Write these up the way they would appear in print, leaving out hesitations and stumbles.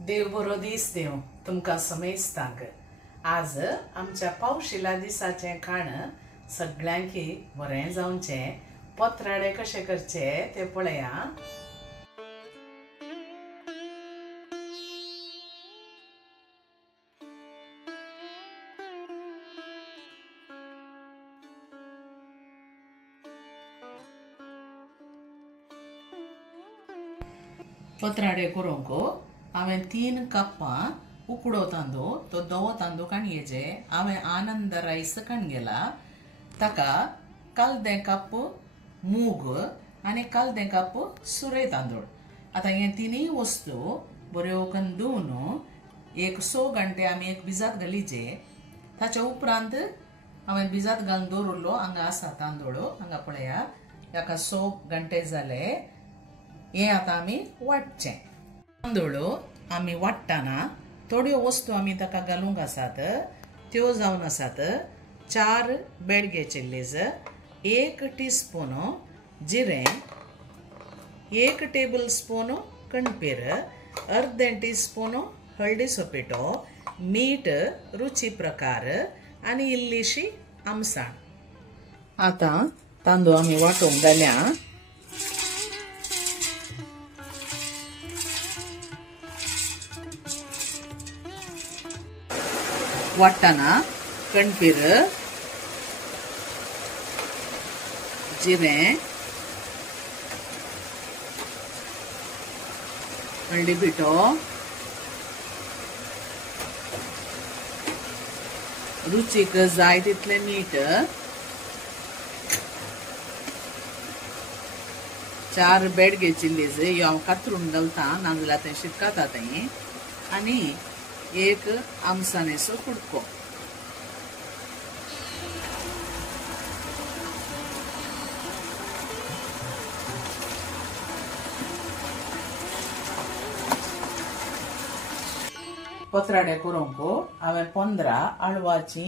देव बरो दीस देव तुमकां समेस्तांक आज आमच्या पावशिला दिसाचें खाण सगळ्यांकी बरें जावचें पत्राडे कशें करचे ते पळया। पत्राडे करूंक हांवें 3 कपां उकडो तांदूळ तो धवो तांदूळ काणयेचे हांवें आनंद रायस काणगेला ताका कालदें कप मूग आनी कालदें कप सुरे तांदूळ। आतां हे तिनूय वस्तू बऱ्यो करून धुवन एक 6 घंटे आमी भिजात घालीचे। ताच्या उपरांत हांवें भिजात घालून दवरलो हांगा आसा तांदूळ हांगा पळया हाका 6 घंटे जाले। हे आतां आमी वाटचें तांदूळ आमी वाटताना थोड्यो वस्तू आमी ताका घालूंक आसात त्यो जावन आसात 4 बेडगे चिल्लीज, 1 टीस्पून जिरें, 1 टेबल स्पून कणपेर, अर्धे टीस्पून हळदीचो पिठो, मीठ रुची प्रकार आनी इल्लीशी आमसाण। आतां तांदूळ आमी वाटूंक घाल्या। वाटताना कणपेर, जिरें, हळदी पिठो, रुचीक जाय तितलें मीठ, 4 बेडगे चिल्लीज ह्यो हांव कातरून घालता नाजाल्यार तें शिटकाता तें आनी 1 आमसाणेचो कुडको। पत्राडे करूंक हांवें 15 आळवाची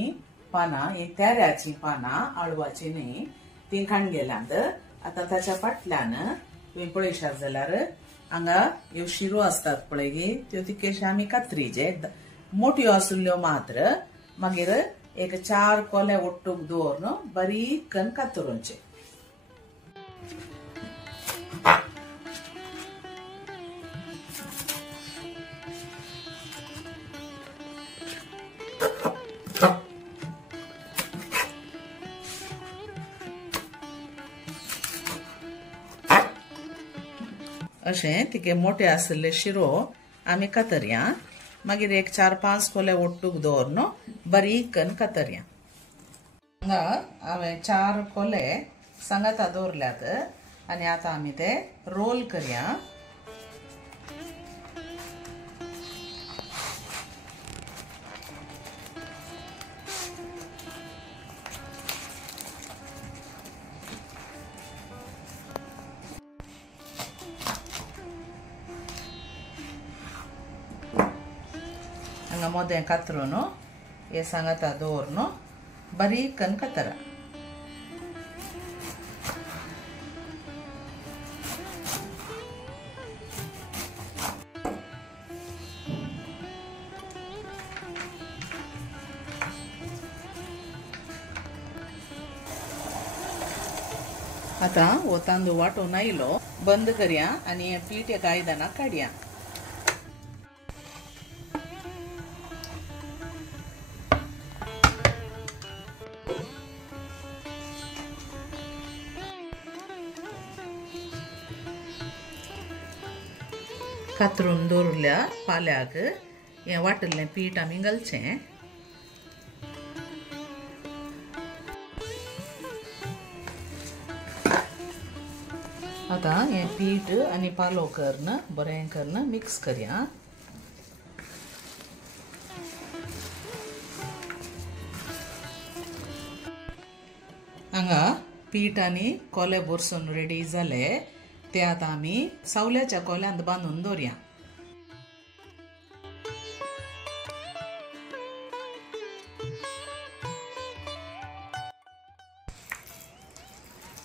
पानां ही तेऱ्याची पानां आळवाची न्ही ती काणगेल्यात। आतां ताच्या फाटल्यान तुवें पळयशात जाल्यार हांगा ह्यो शिरो असतात पळय त्यो तितकेशे आमी कातरीचे मोठ्यो आसल्यो मात्र मागीर एक 4 कोले ओट्टूक दवरून बारीक करून कातरूचे। अशें तिके मोठे आसले शिरो आमी कातरया मागीर एक 4-5 कोले ओट्टूक दवरून बारीक करून कातरया। हांगा हांवें 4 कोले सांगाता दवरल्यात आनी आतां आमी ते रोल करया। हांगा मोदें कातरून हे सांगाता दवरून बारीक करून कातरा। आतां हो तांदूळ वाटून आयलो बंद करया आनी हें पीठ एका आयदनाक काडया। कातरून दवरल्या पाल्याक हें वाटिल्लें पीठ आमी घालचें। आतां हें पीठ आनी पालो करून बरें करून मिक्स करया। हांगा पीठ आनी कोले भरसून रेडी जाले ते आतां आमी सावल्याच्या कोल्यांत बांदून दवरया।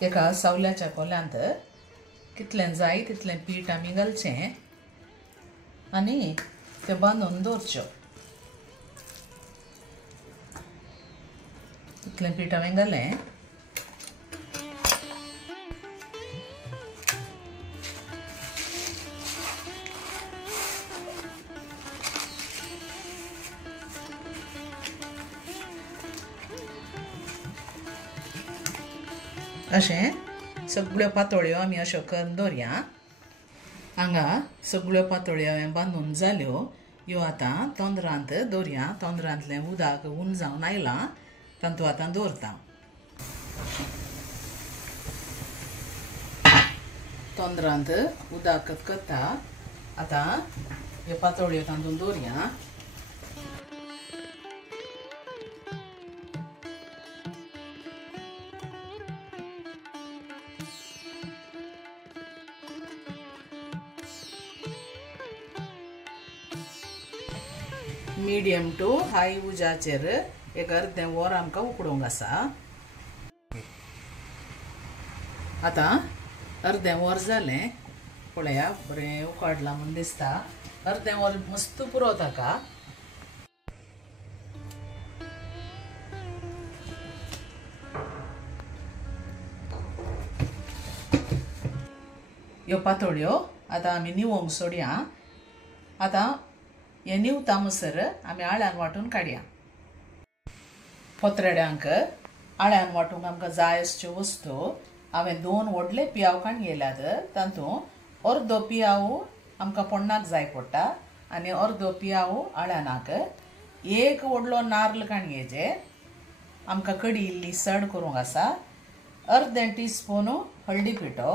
एका सावल्याच्या कोल्यांत कितलें जाय तितलें पीठ आमी घालचें आनी ते बांदून दवरच्यो. इतलें पीठ हांवें घालें. अशें सगळ्यो पातोळ्यो आमी अश्यो करून दवरया. हांगा सगळ्यो पातोळ्यो हांवें बांदून जाल्यो. ह्यो आतां तोंदरांत दवरया. तोंदरांतलें उदक उण जावन आयलां तातूंत आतां दवरता. तोंदरांत उदक करता. आतां ह्यो पातोळ्यो तातूंत दवरया. मिडियम टू हाय उजाचेर एक अर्दें वर आमकां उकडूंक आसा. आतां अर्दें वर जालें. पळया बरें उकडलां म्हूण दिसता. अर्दें वर मस्त पुरो ताका. ह्यो पातोळ्यो आतां आमी निवोंक सोडया. आतां हे निवता म्हणसर आमी आळ्यान वांटून काडया. पोतरेड्यांक आळ्यान वांटूंक आमकां जाय अश्यो वस्तू हांवें 2 व्हडले पियाव काडयल्यात. तातूंत अर्दो पियाव आमकां पोण्णाक जाय पडटा आनी अर्दो पियाव आळ्यानाक. एक व्हडलो नाल्ल काडयेचे. आमकां कडी इल्ली सड करूंक आसा. अर्दें टीस्पून हळदी पिठो,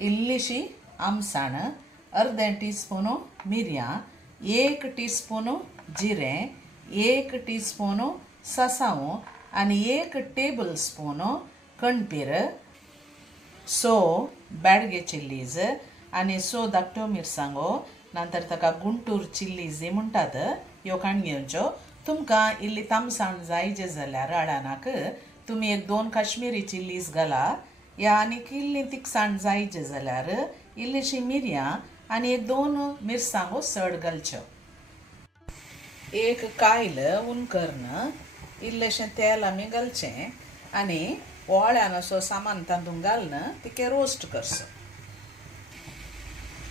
इल्लीशी आमसाण, अर्दें टीस्पून मिरयां, 1 टीस्पून जिरें, 1 टीस्पून सासाव आनी 1 टेबल स्पून कणपीर, 100 बॅडगे चिल्लीज आनी 100 धाकट्यो मिरसांगो. नंतर ताका गुंटूर चिल्लीज म्हणटात ह्यो काडयोच्यो. तुमकां इल्ली तामसाण जायचे जाल्यार आळ्यानाक तुमी 1-2 काश्मीरी चिल्लीज घाला. या आनीक इल्ली तिखसाण जायचे जाल्यार इल्लीशी मिरयां आनी 1-2 मिरसांगो सड घालच्यो. एक कायल उनकर्ण इल्लेशें तेल आमी घालचें आनी ओळ्यान असो सामान तातूंत घालन तिके रोस्ट करचो.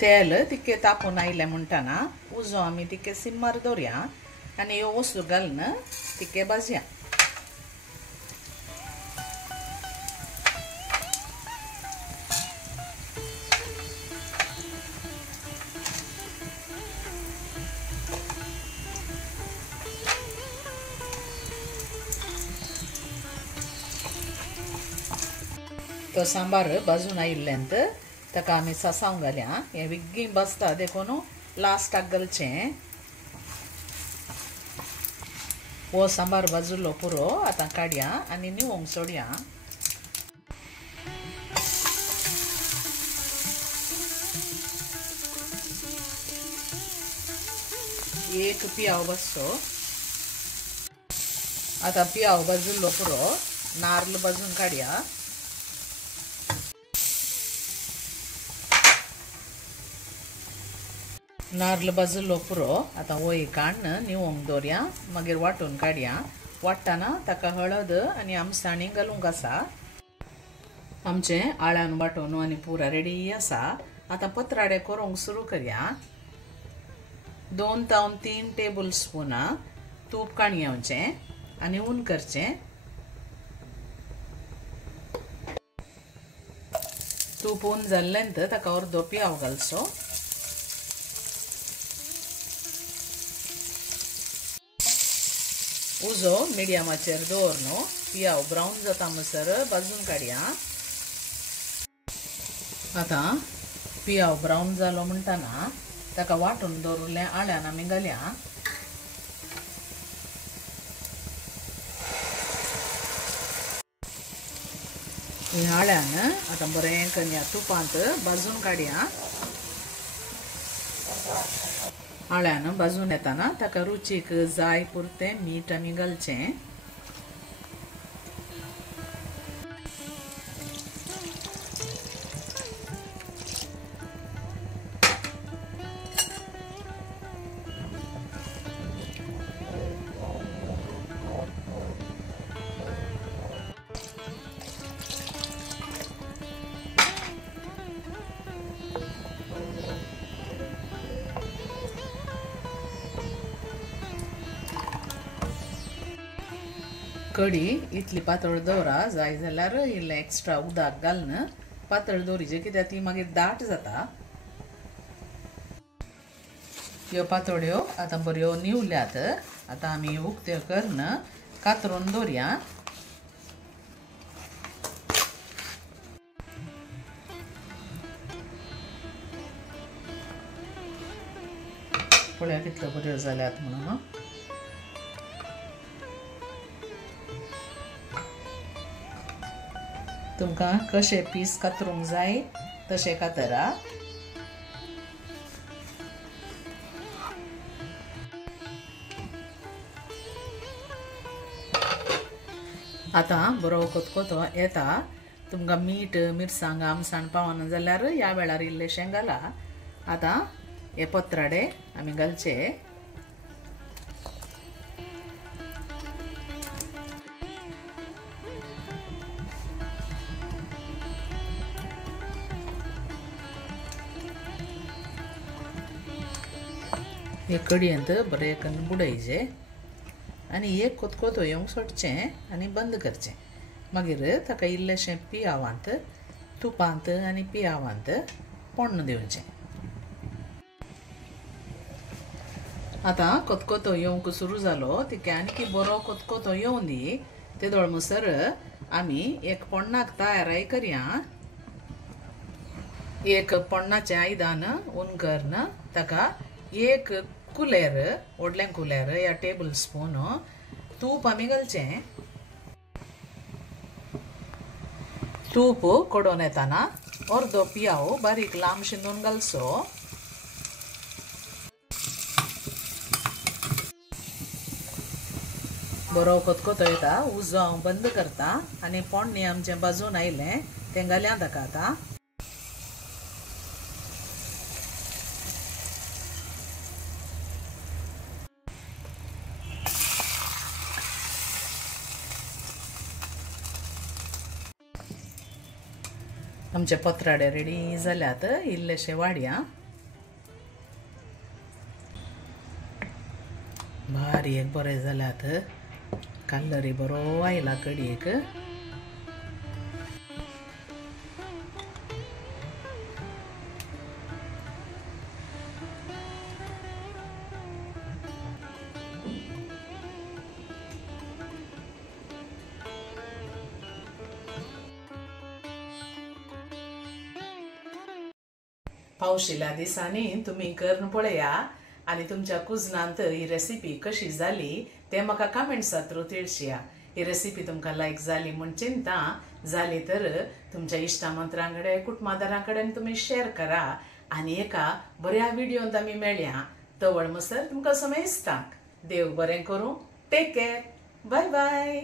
तेल तिके तापून आयलें म्हणटना उजो आमी तिके सिम्मार दवरया आनी ह्यो वस्तू घालन तिके भाजया. तो सांबार भाजून आयिल्ल्यान ताका आमी सासांव घालया. हें विग्गी भाजता देखून लास्टाक घालचें. हो सांबार भाजिल्लो पुरो आतां काडया आनी निवोंक सोडया. एक पियाव भाजचो. आतां पियाव भाजिल्लो पुरो नाल्ल भाजून काडया. नाल्ल भाजिल्लो पुरो आतां वय काडन निवोंक दवरया. मागीर वांटून काडया. वाडटाना ताका हळद आनी आमसाणी घालूंक आसा. आमचें आळ्यान वांटून आनी पुरा रेडी आसा. आतां पत्राडे करूंक सुरू करया. 2 ते 3 टेबल स्पून तूप काडयेवचें आनी ऊन करचें. तूप ऊन जाल्लें ताका अर्दो पियाव घालचो. उजो मिडियमाचेर दवर न्हू. पियाव ब्रावन जाता म्हणसर भाजून काडया. आतां पियाव ब्रावन जालो म्हणटना ताका वांटून दवरलें आळ्यान आमी घालया. आळ्यान आतां बरें करून तुपांत भाजून काडया. आळ्यान भाजून येताना ताका रुचीक जाय पुरतें मीठ आमी घालचें. कडी इतली पातळ दवरा जाय जाल्यार इल्लें एक्स्ट्रा उदक घालन पातळ दवरीचे कित्याक ती मागीर दाट जाता. ह्यो पातोळ्यो आतां बऱ्यो निवल्यात. आतां आमी उक्त्यो करून कातरून दवरया. पळया कितल्यो बऱ्यो जाल्यात म्हणून. तुमकां कशे पीस कातरूंक जाय तशे कातरा. आतां बरो कोतकोतो येता. तुमकां मीठ मिरसांग आमसाण पावना जाल्यार ह्या वेळार इल्लेशें घाला. आतां हे पत्राडे आमी घालचे. हे कडयेंत बरें करून बुडयचे आनी एक कोतकोतो येवंक सोडचें आनी बंद करचें. मागीर ताका इल्लेशें पियावांत तुपांत आनी पियावांत पोण्ण दिवचें. आतां कोतकोतो येवंक सुरू जालो तिके आनी बरो कोतकोतो येवं दी. तेदोळ म्हणसर आमी एक पोण्णाक तयाराय करया. एक पोण्णाचें आयदान उन करून ताका एक कुलेर व्हडलें कुलेर या टेबल स्पून तूप आमी घालचें. तूप कडोवन येताना अर्दो पियाव बारीक लांब शिंदून घालचो. बरो कोतकोतो येता. उजो हांव बंद करता आनी पोण्णी आमचें बाजून आयलें तें घाल्या ताका. आतां आमचे पत्राडे रेडी जाल्यात. इल्लेशे वाडया. बारीक बरे जाल्यात. कलरी बरो आयला कडयेक. पावशिल्ल्या दिसांनी तुमी करून पळया आनी तुमच्या कुजनांत ही रेसिपी कशी जाली तें म्हाका कमेंट्सा थ्रू तिळशिया. ही रेसिपी तुमकां लायक जाली म्हूण चिंता. जाली तर तुमच्या इश्टामंत्रां कडेन कुटुंबादारां कडेन तुमी शेअर करा आनी एका बऱ्या व्हिडिओंत आमी मेळया. तवळ म्हणसर तुमकां समेस्तांक देव बरें करूं. Take care. Bye bye.